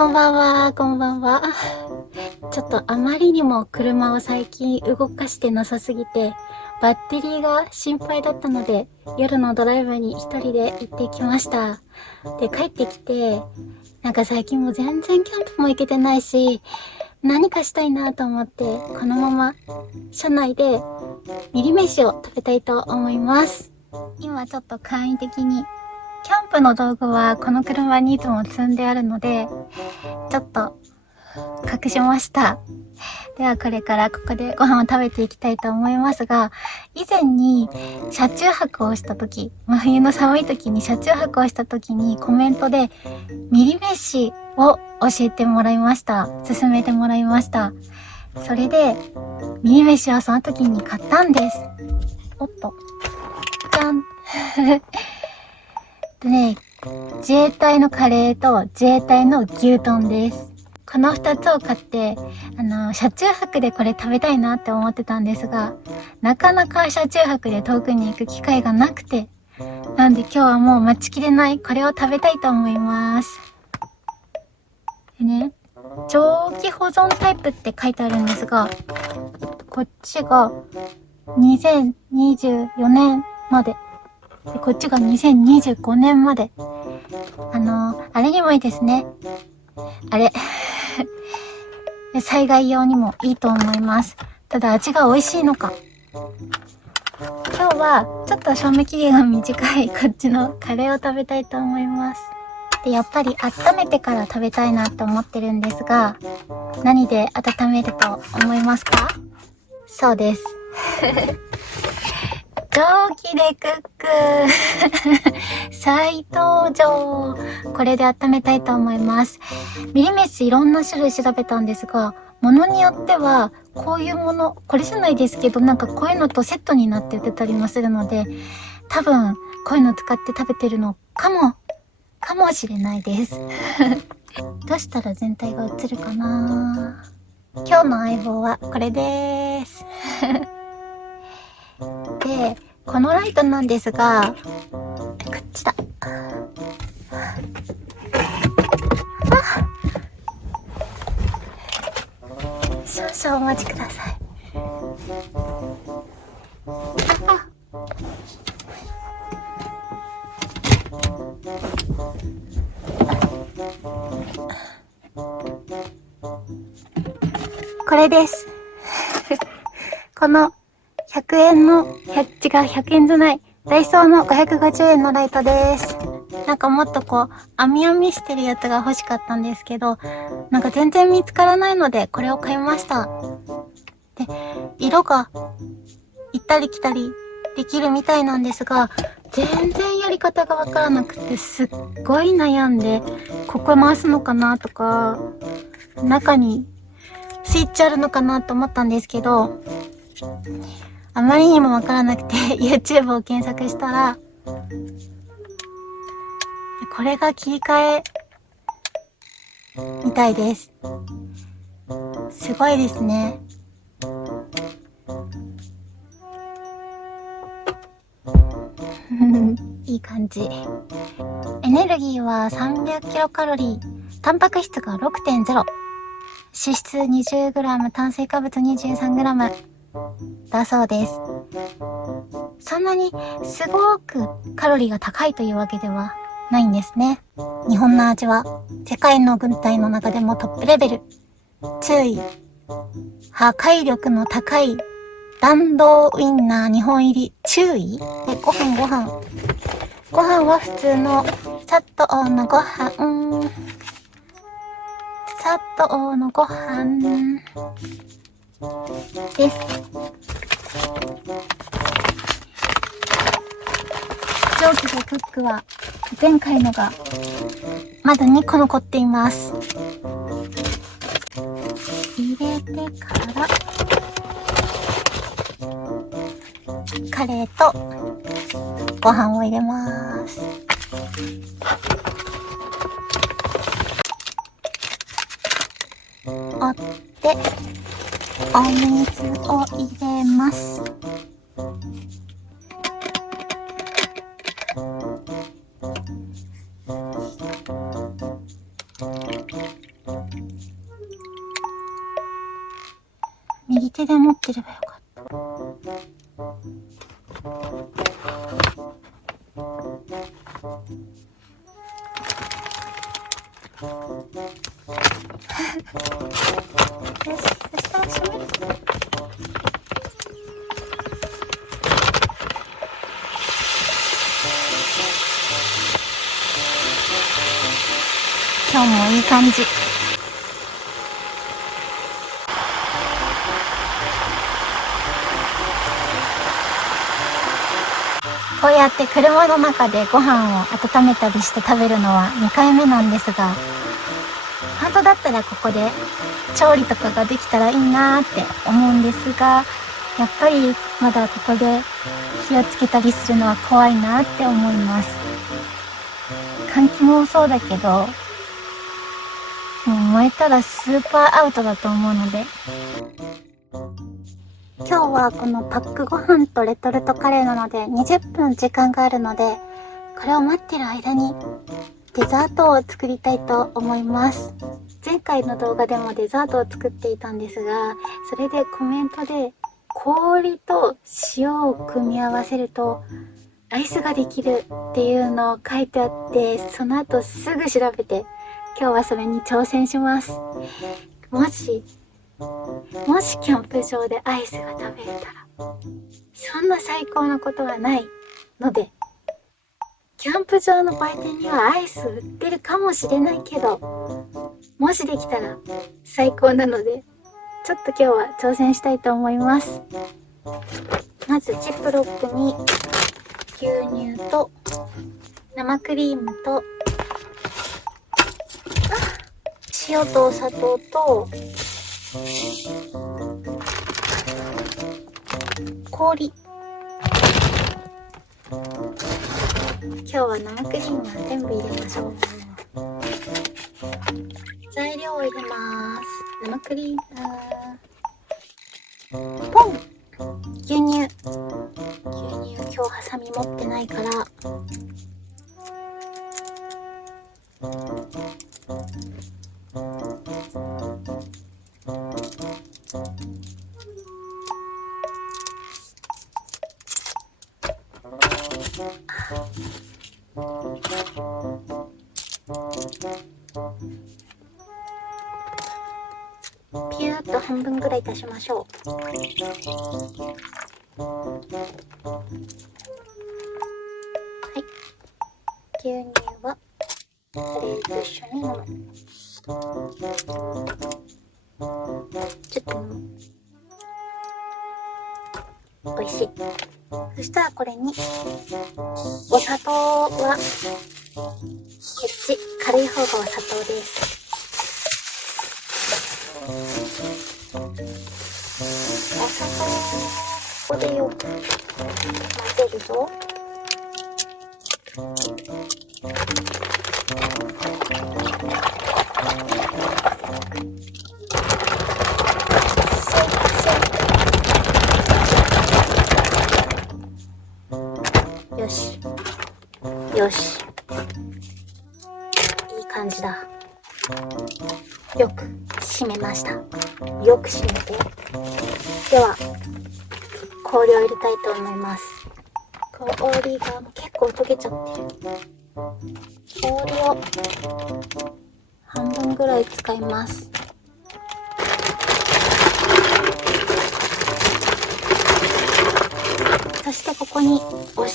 こんばんは、こんばんは。ちょっとあまりにも車を最近動かしてなさすぎて、バッテリーが心配だったので、夜のドライブに一人で行ってきました。で、帰ってきて、なんか最近もう全然キャンプも行けてないし、何かしたいなと思って、このまま車内でミリ飯を食べたいと思います。今ちょっと簡易的にキャンプの道具はこの車にいつも積んであるので、ちょっと隠しました。ではこれからここでご飯を食べていきたいと思いますが、以前に車中泊をした時、真冬の寒い時に車中泊をした時にコメントでミリ飯を教えてもらいました。勧めてもらいました。それでミリ飯をその時に買ったんです。おっと。じゃん。でね、自衛隊のカレーと自衛隊の牛丼です。この2つを買って、車中泊でこれ食べたいなって思ってたんですが、なかなか車中泊で遠くに行く機会がなくて、なんで今日はもう待ちきれないこれを食べたいと思います。でね、長期保存タイプって書いてあるんですが、こっちが2024年まで。で、こっちが2025年まで。あれにもいいですね。あれ。災害用にもいいと思います。ただ味が美味しいのか。今日はちょっと賞味期限が短いこっちのカレーを食べたいと思います。で、やっぱり温めてから食べたいなと思ってるんですが、何で温めると思いますか？そうです。蒸気でクック再登場。これで温めたいと思います。ミリメシいろんな種類調べたんですが、ものによってはこういうもの、これじゃないですけど、なんかこういうのとセットになって売ってたりもするので、多分こういうの使って食べてるのかもしれないです。どうしたら全体が映るかな。今日の相棒はこれです。で、このライトなんですが、こっちだ。少々お待ちください。これです。この100円の、100円じゃない。ダイソーの550円のライトです。なんかもっとこう、網網みしてるやつが欲しかったんですけど、なんか全然見つからないので、これを買いました。で、色が行ったり来たりできるみたいなんですが、全然やり方がわからなくて、すっごい悩んで、ここ回すのかなとか、中にスイッチあるのかなと思ったんですけど、あまりにもわからなくてYouTube を検索したら、これが切り替えみたいです。すごいですね。いい感じ。エネルギーは300キロカロリー、タンパク質が 6.0、脂質 20g、炭水化物 23g だそうです。そんなにすごくカロリーが高いというわけではないんですね。日本の味は世界の軍隊の中でもトップレベル。注意。破壊力の高い弾道ウインナー2本入り。注意。で、ご飯。ご飯は普通の砂糖のご飯。砂糖のご飯です。蒸気でクックは前回のがまだ2個残っています。入れてからカレーとご飯を入れます。折ってお水を入れます。右手で持ってればよかった。よし、そしたら閉める。今日もいい感じ。こうやって車の中でご飯を温めたりして食べるのは2回目なんですが、本当だったらここで調理とかができたらいいなーって思うんですが、やっぱりまだここで火をつけたりするのは怖いなって思います。換気もそうだけど、もう燃えたらスーパーアウトだと思うので、今日はこのパックご飯とレトルトカレーなので20分時間があるので、これを待ってる間にデザートを作りたいと思います。前回の動画でもデザートを作っていたんですが、それでコメントで氷と塩を組み合わせるとアイスができるっていうのを書いてあって、その後すぐ調べて今日はそれに挑戦します。もしキャンプ場でアイスが食べれたら、そんな最高なことはないので、キャンプ場の売店にはアイス売ってるかもしれないけど、もしできたら最高なので、ちょっと今日は挑戦したいと思います。まずジップロックに牛乳と生クリームと塩とお砂糖と氷。今日は生クリームは全部入れましょう。材料を入れます。生クリーム、ポン。牛乳今日ハサミ持ってないから、ピューッと半分ぐらい足しましょう。はい、牛乳はカレーと一緒に飲む。ちょっと飲む。おいしい。そしたらこれにお砂糖はこっち、軽い方がお砂糖です。お砂糖、ここでよく混ぜるぞ。よしよし、いい感じだ。よく締めました。よく締めて。では氷を入れたいと思います。氷が結構溶けちゃってる。氷を半分ぐらい使います。そしてここにお塩、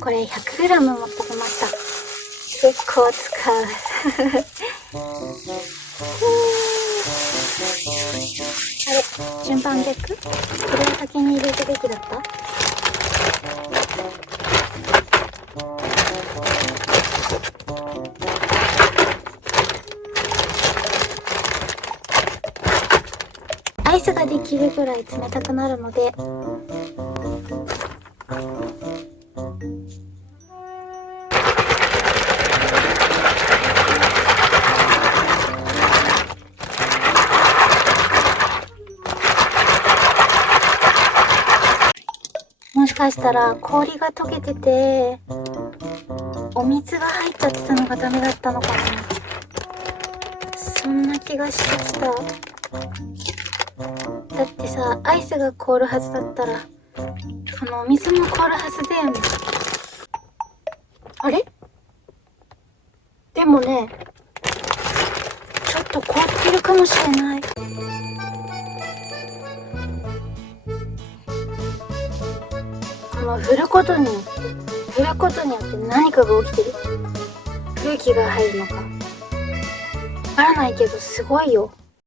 これ 100g 持ってきました。結構使うあれ、順番逆？これを先に入れるべきだった？アイスができるぐらい冷たくなるので、もしかしたら氷が溶けててお水が入っちゃってたのがダメだったのかな。そんな気がしてきた。だってさ、アイスが凍るはずだったらお水も凍るはずだよね。あれ？でもね、ちょっと凍ってるかもしれない。振ることによって何かが起きてる。空気が入るのかわからないけど、すごいよ。